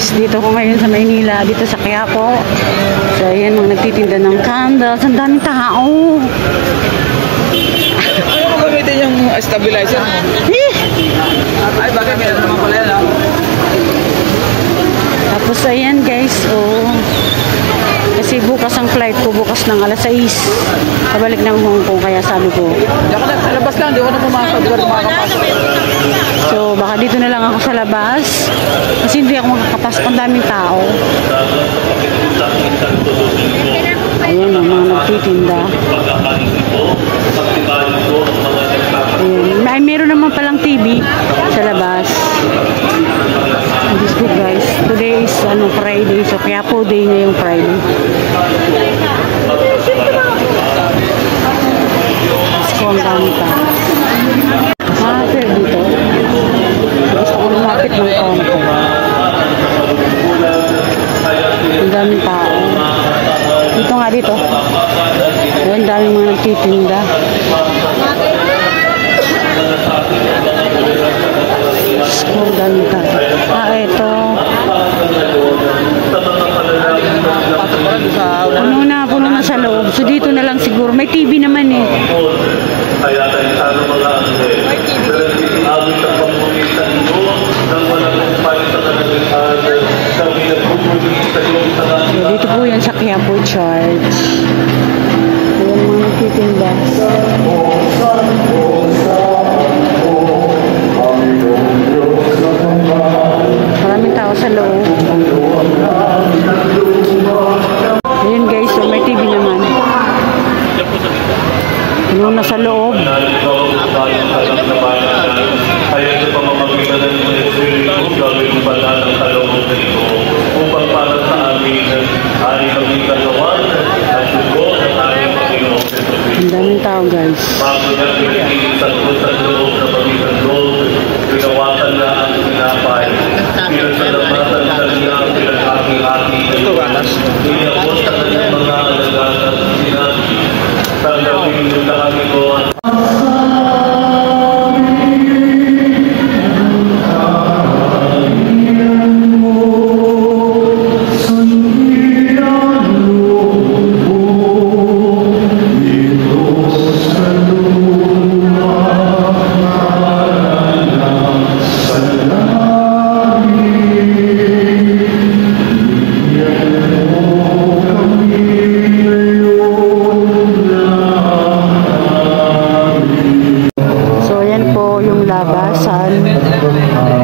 guys, dito ko ngayon sa Maynila, dito sa Quiapo. So ayan, mga nagtitinda ng candles. Ang daming tao. Ayaw mo gamitin yung stabilizer mo? Ay, bagay, meron naman pala yan, ha? Tapos ayan guys, oh. Kasi bukas ang flight ko, bukas ng alas 6. Pabalik ng Hong Kong, kaya sabi ko. Di ako na, sa labas lang, di ako na pumasok, di ako makakapasok. So baka dito na lang ako sa labas. Kasi hindi ako makakapasok, ang daming tao. Ayan ang mga nagtitinda. Ayan. Ay, meron naman palang TV sa labas. This good guys. Today is Friday. So kaya po day na yung Friday. Gusto ang dami pa. Mahater dito. Gusto ko lumapit ng konti. Ang daming tao. Dito nga dito. Ayan, daming mga nagtitinda. Ang daming tao. Ito. Puno na sa loob. So dito na lang siguro. May TV naman eh. Dito po yan sa Quiapo Church. Ayan mga nagtitinda. Maraming tao sa loob. Ayan guys, so may TV naman. Ano na sa loob. Ang daming tao guys.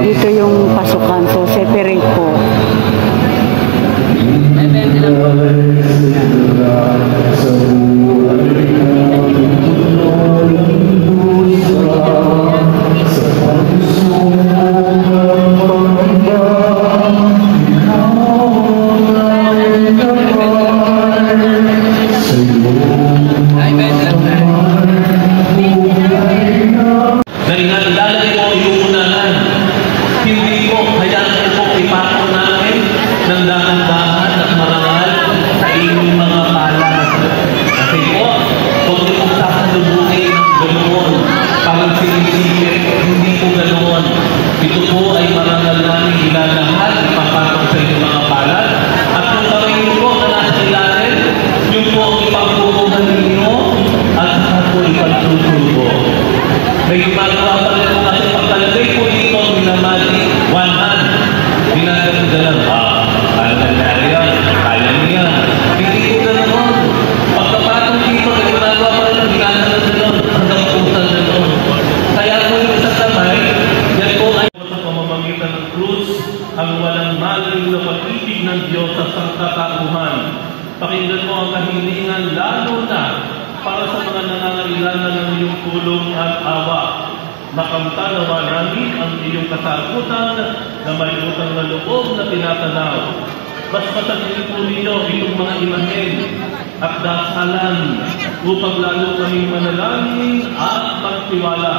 Dito yung pasukan, so separate po. Ang walang malayo na pag-ibig ng Diyos sa sangkatauhan. Pakinggan mo ang kahilingan lalo na para sa mga nangangailangan ng iyong tulong at awa. Makamta nawa namin ang iyong kasagutan na may utang na loob na tinatanaw. Mas matagin po ninyo itong mga imahen at dasalan upang lalo kaming manalangin at magtiwala.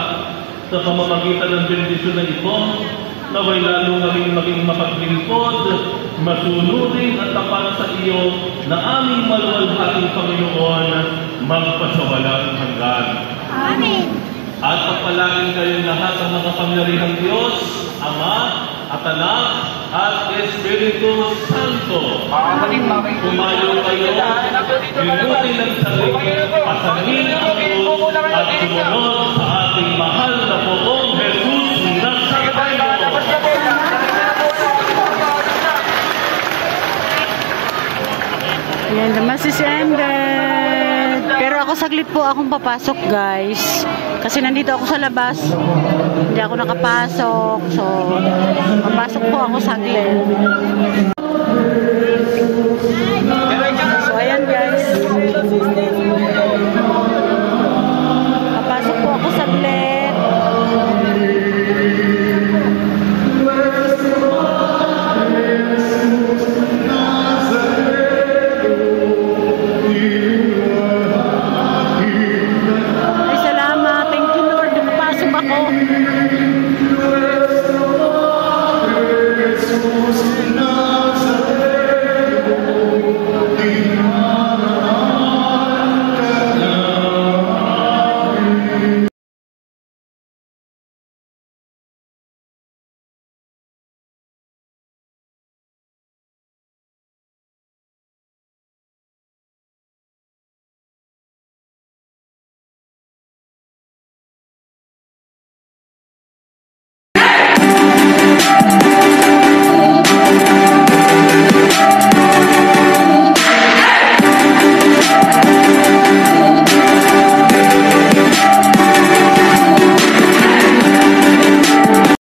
Sa pamamagitan ng bendisyon na ito, naway lalo kaming maging mapaglingkod, masunurin at tapat sa iyo na aming maluwalhating Panginoon magpasawalang hanggan. Amen. At pagpalain kayong lahat ng mga pangyarihang Diyos, Ama at Anak at Espiritu Espiritu Santo. Kumayo kayo, minuti ng sarili, pasanin ang Diyos at sumunod sa ating mahal na poong Jesus Nazareno. Ayan, the mass is ended. Pero ako saglit po akong papasok, guys. Kasi nandito ako sa labas. Hindi ako nakapasok. So, papasok po ako saglit. So, ayan, guys. Papasok po ako saglit. Ay, salamat. Thank you, Lord. Napasok ako.